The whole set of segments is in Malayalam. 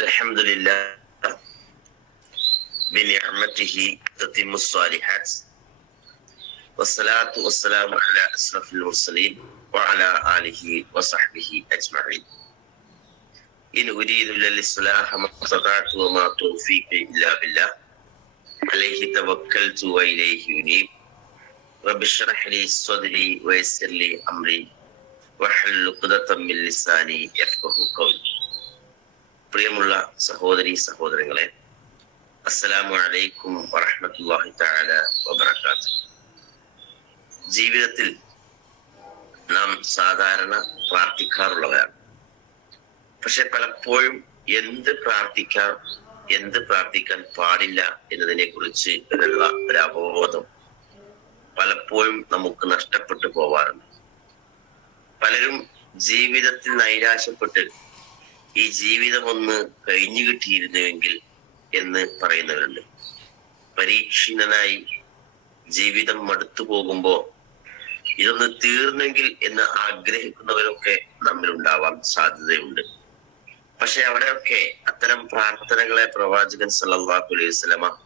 الحمد لله بنعمته تتم الصالحات. والصلاة والسلام على أشرف المرسلين وعلى آله وصحبه أجمعين. إن أريد إلا الإصلاح ما استطعت وما توفيقي إلا بالله عليه توكلت وإليه ينيب رب اشرح لي صدري ويسر لي أمري واحلل عقدة من لساني يفقه قولي. പ്രിയമുള്ള സഹോദരി സഹോദരങ്ങളെ അസ്സലാമു അലൈക്കും വറഹ്മത്തുള്ളാഹി തആല വബറകാത്ത് ജീവിതത്തിൽ നാം സാധാരണ പ്രാർത്ഥിക്കാറുള്ളവരാണ്. പക്ഷെ പലപ്പോഴും എന്ത് പ്രാർത്ഥിക്കാം എന്ത് പ്രാർത്ഥിക്കാൻ പാടില്ല എന്നതിനെ കുറിച്ച് ഉള്ള ഒരു അവബോധം പലപ്പോഴും നമുക്ക് നഷ്ടപ്പെട്ടു പോവാറുണ്ട്. പലരും ജീവിതത്തിൽ നൈരാശ്യപ്പെട്ട് ഈ ജീവിതം ഒന്ന് കഴിഞ്ഞു കിട്ടിയിരുന്നുവെങ്കിൽ എന്ന് പറയുന്നവരുണ്ട്. പരീക്ഷണനായി ജീവിതം മടുത്തു പോകുമ്പോ ഇതൊന്ന് തീർന്നെങ്കിൽ എന്ന് ആഗ്രഹിക്കുന്നവരൊക്കെ നമ്മിലുണ്ടാവാൻ സാധ്യതയുണ്ട്. പക്ഷെ അവിടെയൊക്കെ അത്തരം പ്രാർത്ഥനകളെ പ്രവാചകൻ സല്ലാഹു അലൈഹി സ്വലമ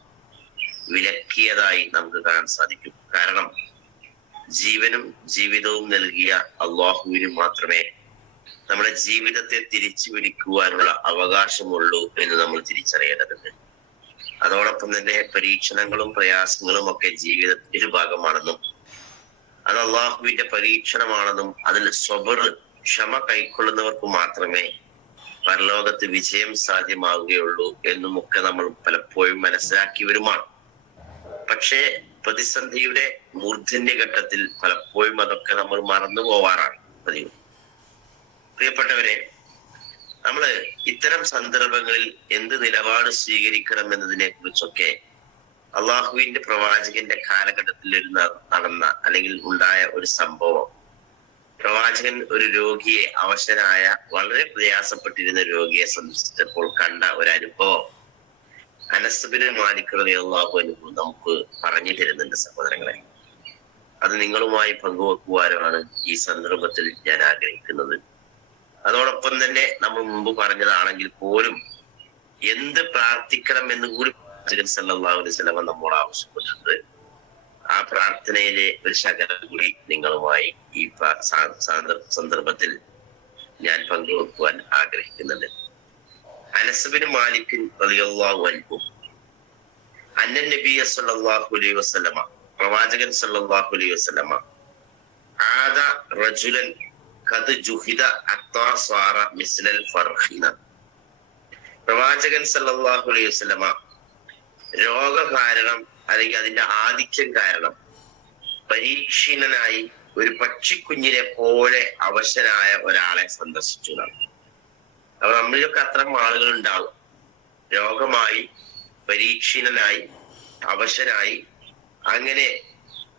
വിലക്കിയതായി നമുക്ക് കാണാൻ സാധിക്കും. കാരണം ജീവനും ജീവിതവും നൽകിയ അള്ളാഹുവിനും മാത്രമേ നമ്മുടെ ജീവിതത്തെ തിരിച്ചു പിടിക്കുവാനുള്ള അവകാശമുള്ളൂ എന്ന് നമ്മൾ തിരിച്ചറിയേണ്ടതുണ്ട്. അതോടൊപ്പം തന്നെ പരീക്ഷണങ്ങളും പ്രയാസങ്ങളും ഒക്കെ ജീവിതത്തിന്റെ ഭാഗമാണെന്നും അത് അള്ളാഹുവിന്റെ പരീക്ഷണമാണെന്നും അതിൽ സ്വബർ ക്ഷമ കൈക്കൊള്ളുന്നവർക്ക് മാത്രമേ പരലോകത്ത് വിജയം സാധ്യമാവുകയുള്ളൂ എന്നും ഒക്കെ നമ്മൾ പലപ്പോഴും മനസ്സിലാക്കി വരുമാണ് പക്ഷേ പ്രതിസന്ധിയുടെ മൂർധന്യ ഘട്ടത്തിൽ പലപ്പോഴും അതൊക്കെ നമ്മൾ മറന്നു പോവാറാണ് പതിവ്. പ്രിയപ്പെട്ടവരെ നമ്മൾ ഇത്തരം സന്ദർഭങ്ങളിൽ എന്ത് നിലപാട് സ്വീകരിക്കണം എന്നതിനെ കുറിച്ചൊക്കെ അള്ളാഹുവിന്റെ പ്രവാചകന്റെ കാലഘട്ടത്തിൽ നടന്ന അല്ലെങ്കിൽ ഉണ്ടായ ഒരു സംഭവം. പ്രവാചകൻ ഒരു രോഗിയെ അവശനായ വളരെ പ്രയാസപ്പെട്ടിരുന്ന രോഗിയെ സന്ദർശിച്ചപ്പോൾ കണ്ട ഒരു അനുഭവം അനസ്ബിന് മാലിക്കുന്നത് അള്ളാഹു അനുഭവം നമുക്ക് പറഞ്ഞു തരുന്നുണ്ട് സഹോദരങ്ങളെ. അത് നിങ്ങളുമായി പങ്കുവെക്കുവാനാണ് ഈ സന്ദർഭത്തിൽ ഞാൻ ആഗ്രഹിക്കുന്നത്. അതോടൊപ്പം തന്നെ നമ്മൾ മുമ്പ് പറഞ്ഞതാണെങ്കിൽ പോലും എന്ത് പ്രാർത്ഥിക്കണം എന്ന് കൂടി സല്ലല്ലാഹു അലൈഹി വസല്ലം നമ്മോട് ആവശ്യപ്പെട്ടിട്ടുണ്ട്. ആ പ്രാർത്ഥനയിലെ ഒരു ശകലം കൂടി നിങ്ങളുമായി ഈ സന്ദർഭത്തിൽ ഞാൻ പങ്കുവെക്കുവാൻ ആഗ്രഹിക്കുന്നുണ്ട്. അനസബിന് മാലിക്കിൻ റളിയല്ലാഹു അൻഹു. അന്നൻ നബിയ സല്ലല്ലാഹു അലൈഹി വസല്ലമ പ്രവാചകൻ സല്ലല്ലാഹു അലൈഹി വസല്ലമ ആദ റജുലൻ പ്രവാചകൻ സല്ലല്ലാഹു അലൈഹി വസല്ലമ രോഗ കാരണം അല്ലെങ്കിൽ അതിന്റെ ആധിക്യം കാരണം പരീക്ഷീണനായി ഒരു പക്ഷിക്കുഞ്ഞിനെ പോലെ അവശനായ ഒരാളെ സന്ദർശിച്ചു അപ്പൊ നമ്മളിലൊക്കെ അത്തരം ആളുകൾ ഉണ്ടാവും. രോഗമായി പരീക്ഷീണനായി അവശനായി അങ്ങനെ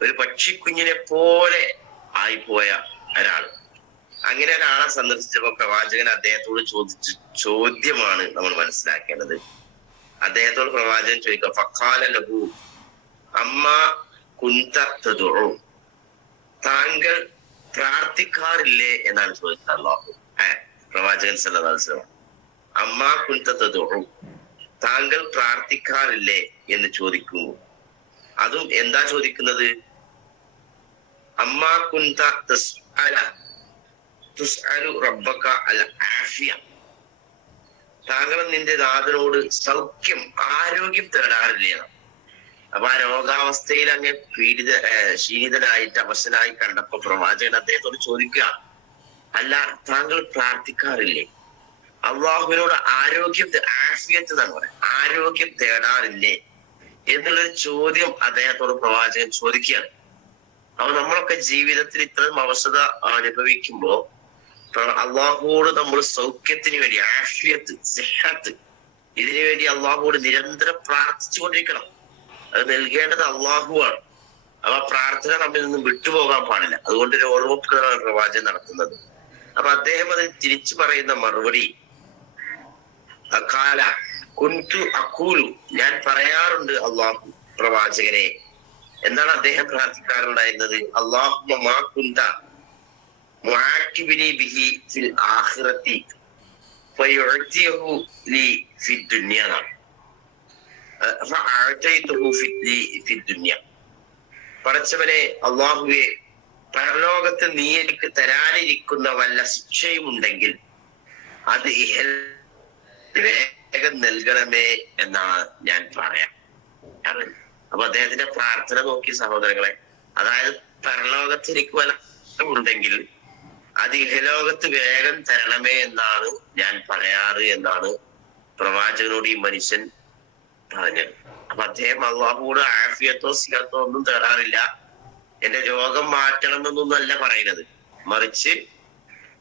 ഒരു പക്ഷിക്കുഞ്ഞിനെ പോലെ ആയിപ്പോയ ഒരാൾ. അങ്ങനെ ഒരാളെ സന്ദർശിച്ചപ്പോ പ്രവാചകൻ അദ്ദേഹത്തോട് ചോദിച്ച ചോദ്യമാണ് നമ്മൾ മനസ്സിലാക്കേണ്ടത്. അദ്ദേഹത്തോട് പ്രവാചകൻ ചോദിക്കുക ഫക്കാല ലഹു അമ്മ കുന്ത താങ്കൾ പ്രാർത്ഥിക്കാറില്ലേ എന്നാണ് ചോദിച്ചത് അള്ളാഹു പ്രവാചകൻ സല്ലാസ്ലം അമ്മ കുന്ത താങ്കൾ പ്രാർത്ഥിക്കാറില്ലേ എന്ന് ചോദിക്കുന്നു. അതും എന്താ ചോദിക്കുന്നത്? അമ്മ കുന്ത തുസ്അലു റബ്ബക അൽ താങ്കൾ നിന്റെ നാഥനോട് സൗഖ്യം ആരോഗ്യം തേടാറില്ല? അപ്പൊ ആ രോഗാവസ്ഥയിൽ അങ്ങ് പീഡിത ക്ഷീണിതനായിട്ട് അവശനായി കണ്ടപ്പോ പ്രവാചകൻ അദ്ദേഹത്തോട് ചോദിക്കുക അല്ല താങ്കൾ പ്രാർത്ഥിക്കാറില്ലേ? അള്ളാഹുവിനോട് ആരോഗ്യം ആഫിയത്ത് പറയാം ആരോഗ്യം തേടാറില്ലേ? എന്നുള്ളൊരു ചോദ്യം അദ്ദേഹത്തോട് പ്രവാചകൻ ചോദിക്കുകയാണ്. അപ്പൊ നമ്മളൊക്കെ ജീവിതത്തിൽ ഇത്തരം അവസ്ഥ അനുഭവിക്കുമ്പോ അള്ളാഹുവോട് നമ്മൾ സൗഖ്യത്തിന് വേണ്ടി ആഫിയത്ത് സിഹത്ത് ഇതിനു വേണ്ടി അള്ളാഹുവോട് നിരന്തരം പ്രാർത്ഥിച്ചുകൊണ്ടിരിക്കണം. അത് നൽകേണ്ടത് അള്ളാഹുവാണ്. അപ്പൊ പ്രാർത്ഥന നമ്മിൽ നിന്നും വിട്ടുപോകാൻ പാടില്ല. അതുകൊണ്ട് ഒരു ഓർമ്മപ്പെടുത്തലാണ് പ്രവാചകം നടത്തുന്നത്. അപ്പൊ അദ്ദേഹം അത് തിരിച്ചു പറയുന്ന മറുപടി അക്കാല കുൻതു അക്കൂലു ഞാൻ പറയാറുണ്ട് അള്ളാഹു പ്രവാചകനെ. എന്താണ് അദ്ദേഹം പ്രാർത്ഥിക്കാറുണ്ടായിരുന്നത്? അള്ളാഹു മാ കുന്ത പറച്ചവനെ ബിഹി ഫിൽ ആഖിറത്തി. അള്ളാഹുവെ പരലോകത്ത് നീ എനിക്ക് തരാനിരിക്കുന്ന വല്ല ശിക്ഷയും ഉണ്ടെങ്കിൽ അത് വേഗം നൽകണമേ എന്നാണ് ഞാൻ പറയാം. അപ്പൊ അദ്ദേഹത്തിന്റെ പ്രാർത്ഥന നോക്കി സഹോദരങ്ങളെ അതായത് പരലോകത്ത് എനിക്ക് വല്ല ഉണ്ടെങ്കിൽ അത് ഇഹലോകത്ത് വേഗം തരണമേ എന്നാണ് ഞാൻ പറയാറ് എന്നാണ് പ്രവാചകനോട് ഈ മനുഷ്യൻ പറഞ്ഞത്. അപ്പൊ അദ്ദേഹം അള്ളാഹുവോട് ആഫിയത്തോ സിഹത്തോ ഒന്നും തേടാറില്ല. എന്റെ രോഗം മാറ്റണം എന്നൊന്നല്ല പറയുന്നത്. മറിച്ച്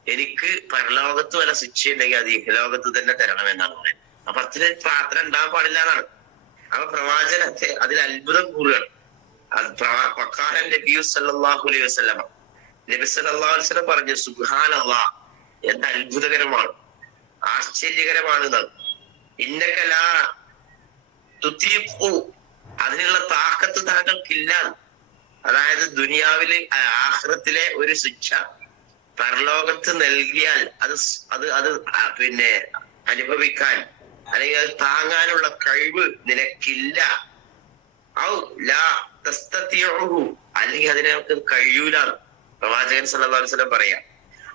എനിക്ക് പരലോകത്ത് വല്ല ശിക്ഷയുണ്ടെങ്കിൽ അത് ഇഹലോകത്ത് തന്നെ തരണമെന്നാണ് പറയുന്നത്. അപ്പൊ അത്ര പ്രാർത്ഥന ഉണ്ടാകാൻ പാടില്ല എന്നാണ്. അപ്പൊ പ്രവാചകത്തെ അതിൽ അത്ഭുതം കൂറുകയാണ്. അത് പ്രവാ- പക്കാരൻ നബിയു അലൈഹി വസല്ലമ നബി സല്ലല്ലാഹു അലൈഹി വസല്ലം പറഞ്ഞു സുബ്ഹാനല്ലാ എന്ത് അത്ഭുതകരമാണ് ആശ്ചര്യകരമാണ് എന്നാണ് ഇന്നക്കല അതിനുള്ള താക്കത്ത് താങ്കൾക്കില്ല. അതായത് ദുനിയാവിലെ ആഹ്റത്തിലെ ഒരു ശിക്ഷ പരലോകത്ത് നൽകിയാൽ അത് അത് അത് പിന്നെ അനുഭവിക്കാൻ അല്ലെങ്കിൽ അത് താങ്ങാനുള്ള കഴിവ് നിനക്കില്ല. ഔ ലാ അല്ലെങ്കിൽ അല്ലെങ്കിൽ അതിനൊക്കെ കഴിയൂല. പ്രവാചകൻ സല്ലല്ലാഹു അലൈഹി വസല്ലം പറയാ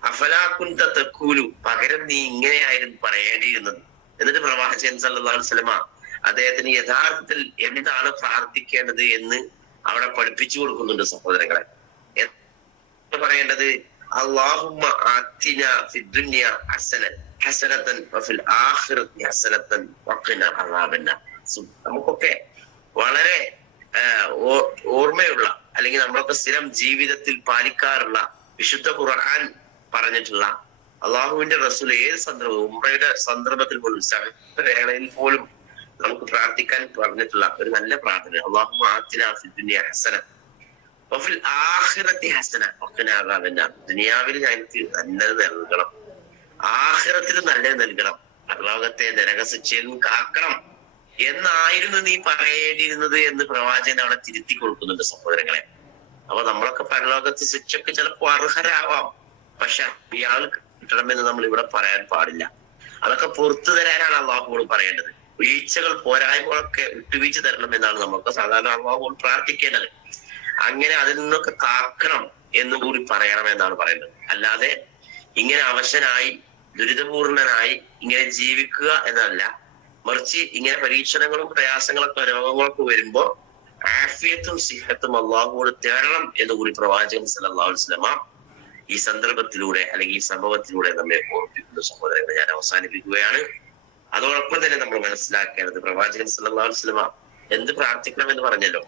അഫലാ കുന്ത തഖൂലു? പകരം നീ ഇങ്ങനെയായിരുന്നു പറയേണ്ടിയിരുന്നത്. എന്നിട്ട് പ്രവാചകൻ സല്ലല്ലാഹു അലൈഹി വസല്ലമ അദ്ദേഹത്തിന് യഥാർത്ഥത്തിൽ എന്താണ് പ്രാർത്ഥിക്കേണ്ടത് എന്ന് അവിടെ പഠിപ്പിച്ചു കൊടുക്കുന്നുണ്ട് സഹോദരങ്ങളെ. പറയേണ്ടത്? അള്ളാഹുമ്മ വഫിൽ നമുക്കൊക്കെ വളരെ ഓർമ്മയുള്ള അല്ലെങ്കിൽ നമ്മളൊക്കെ സ്ഥിരം ജീവിതത്തിൽ പാലിക്കാറുള്ള വിശുദ്ധ ഖുർആൻ പറഞ്ഞിട്ടുള്ള അള്ളാഹുവിന്റെ റസൂൽ ഏത് സന്ദർഭവും ഉംറയുടെ സന്ദർഭത്തിൽ പോലും വേളയിൽ പോലും നമുക്ക് പ്രാർത്ഥിക്കാൻ പറഞ്ഞിട്ടുള്ള ഒരു നല്ല പ്രാർത്ഥന. അള്ളാഹു ഹസന വഫിൽ ഹസന ഒക്കനാകാവിന്റെ ദുനിയാവിൽ ഞങ്ങൾക്ക് നല്ലത് നൽകണം. ആഖിറത്തിൽ നല്ലത് നൽകണം. പരലോകത്തെ നരകശിക്ഷയിൽ കാക്കണം. എന്നായിരുന്നു നീ പറയേണ്ടിയിരുന്നത് എന്ന് പ്രവാചകൻ അവിടെ തിരുത്തി കൊടുക്കുന്നുണ്ട് സഹോദരങ്ങളെ. അപ്പൊ നമ്മളൊക്കെ പരലോകത്ത് ശിക്ഷക്ക് ചിലപ്പോ അർഹരാവാം. പക്ഷെ ഇയാൾ കിട്ടണമെന്ന് നമ്മൾ ഇവിടെ പറയാൻ പാടില്ല. അതൊക്കെ പുറത്തു തരാനാണ് അള്ളാഹുവോട് പറയേണ്ടത്. വീഴ്ചകൾ പോരായ്മകളൊക്കെ വിട്ടുവീഴ്ച തരണം എന്നാണ് നമുക്ക് സാധാരണ അള്ളാഹുവോട് പ്രാർത്ഥിക്കേണ്ടത്. അങ്ങനെ അതിൽ നിന്നൊക്കെ കാക്കണം എന്ന് കൂടി പറയണം എന്നാണ് പറയുന്നത്. അല്ലാതെ ഇങ്ങനെ അവശനായി ദുരിതപൂർണനായി ഇങ്ങനെ ജീവിക്കുക എന്നല്ല. മറിച്ച് ഇങ്ങനെ പരീക്ഷണങ്ങളും പ്രയാസങ്ങളൊക്കെ രോഗങ്ങളൊക്കെ വരുമ്പോ ആഫിയത്തും സിഹത്തും അള്ളാഹുവോട് തേടണം എന്ന് കൂടി പ്രവാചകൻ സല്ലല്ലാഹു അലൈഹി വസല്ലമ ഈ സന്ദർഭത്തിലൂടെ അല്ലെങ്കിൽ ഈ സംഭവത്തിലൂടെ നമ്മെ ഓർപ്പിക്കുന്ന സഹോദരങ്ങളെ ഞാൻ അവസാനിപ്പിക്കുകയാണ്. അതോടൊപ്പം തന്നെ നമ്മൾ മനസ്സിലാക്കേണ്ടത് പ്രവാചകൻ സല്ലല്ലാഹു അലൈഹി എന്ത് പ്രാർത്ഥിക്കണം എന്ന് പറഞ്ഞല്ലോ?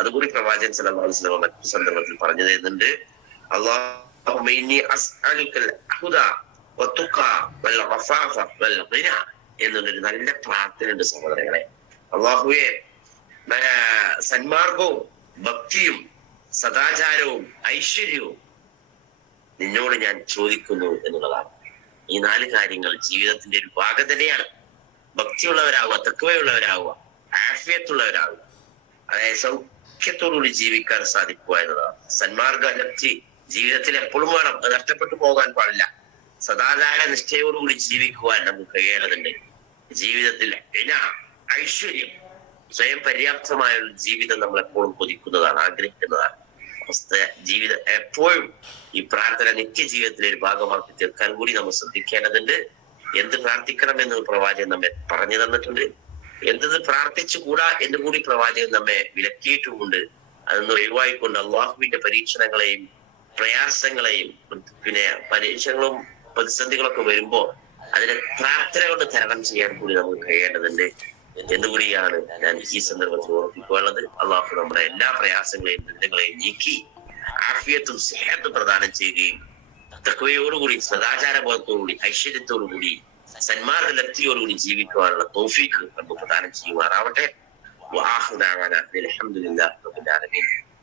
അതുകൂടി പ്രവാചകൻ അലൈഹി വസല്ലമ മറ്റു സന്ദർഭത്തിൽ പറഞ്ഞു തരുന്നുണ്ട്. അള്ളാഹുമ്മ എന്നുള്ളൊരു നല്ല പ്രാർത്ഥന ഉണ്ട് സഹോദരങ്ങളെ. അള്ളാഹുവെ സന്മാർഗവും ഭക്തിയും സദാചാരവും ഐശ്വര്യവും നിന്നോട് ഞാൻ ചോദിക്കുന്നു എന്നുള്ളതാണ്. ഈ നാല് കാര്യങ്ങൾ ജീവിതത്തിന്റെ ഒരു ഭാഗം തന്നെയാണ്. ഭക്തിയുള്ളവരാവുക തെക്കുവയുള്ളവരാവുക ആഫിയത്തുള്ളവരാവുക അതായത് സൗഖ്യത്തോടുകൂടി ജീവിക്കാൻ സാധിക്കുക എന്നതാണ്. സന്മാർഗ ജീവിതത്തിൽ എപ്പോഴും വേണം. നഷ്ടപ്പെട്ടു പോകാൻ പാടില്ല. സദാചാര നിഷ്ഠയോടുകൂടി ജീവിക്കുവാൻ നമുക്ക് കഴിയേണ്ടതുണ്ട്. ജീവിതത്തിൽ ഇന ഐശ്വര്യം സ്വയം പര്യാപ്തമായ ഒരു ജീവിതം നമ്മൾ എപ്പോഴും കൊതിക്കുന്നതാണ് ആഗ്രഹിക്കുന്നതാണ്. ജീവിതം എപ്പോഴും ഈ പ്രാർത്ഥന നിത്യജീവിതത്തിലെ ഒരു ഭാഗമാക്കി തീർക്കാൻ കൂടി നമ്മൾ ശ്രദ്ധിക്കേണ്ടതുണ്ട്. എന്ത് പ്രാർത്ഥിക്കണം എന്ന് പ്രവാചകൻ നമ്മെ പറഞ്ഞു തന്നിട്ടുണ്ട്. എന്തത് പ്രാർത്ഥിച്ചുകൂടാ എന്ന് കൂടി പ്രവാചകൻ നമ്മെ വിലക്കിയിട്ടുമുണ്ട്. അതൊന്ന് ഒഴിവായിക്കൊണ്ട് അള്ളാഹുവിന്റെ പരീക്ഷണങ്ങളെയും പ്രയാസങ്ങളെയും പിന്നെ പരീക്ഷണങ്ങളും പ്രതിസന്ധികളൊക്കെ വരുമ്പോൾ അതിനെ പ്രാർത്ഥന കൊണ്ട് തരണം ചെയ്യാൻ കൂടി നമുക്ക് കഴിയേണ്ടതുണ്ട് എന്നുകൂടിയാണ് ഞാൻ ഈ സന്ദർഭത്തിൽ ഓർപ്പിക്കുള്ളത് അള്ളാഹു നമ്മുടെ എല്ലാ പ്രയാസങ്ങളെയും ദുരിതങ്ങളെയും നീക്കി ആഫിയത്തും സ്നേഹത്തും പ്രദാനം ചെയ്യുകയും തക്കവയോടുകൂടി സദാചാരബോധത്തോടുകൂടി ഐശ്വര്യത്തോടുകൂടി സന്മാർഗ ലബ്ധിയോടുകൂടി ജീവിക്കുവാനുള്ള തോഫീക്ക് നമുക്ക് പ്രദാനം ചെയ്യുവാറാവട്ടെ വാഹുദാന അലഹമുല്ലാ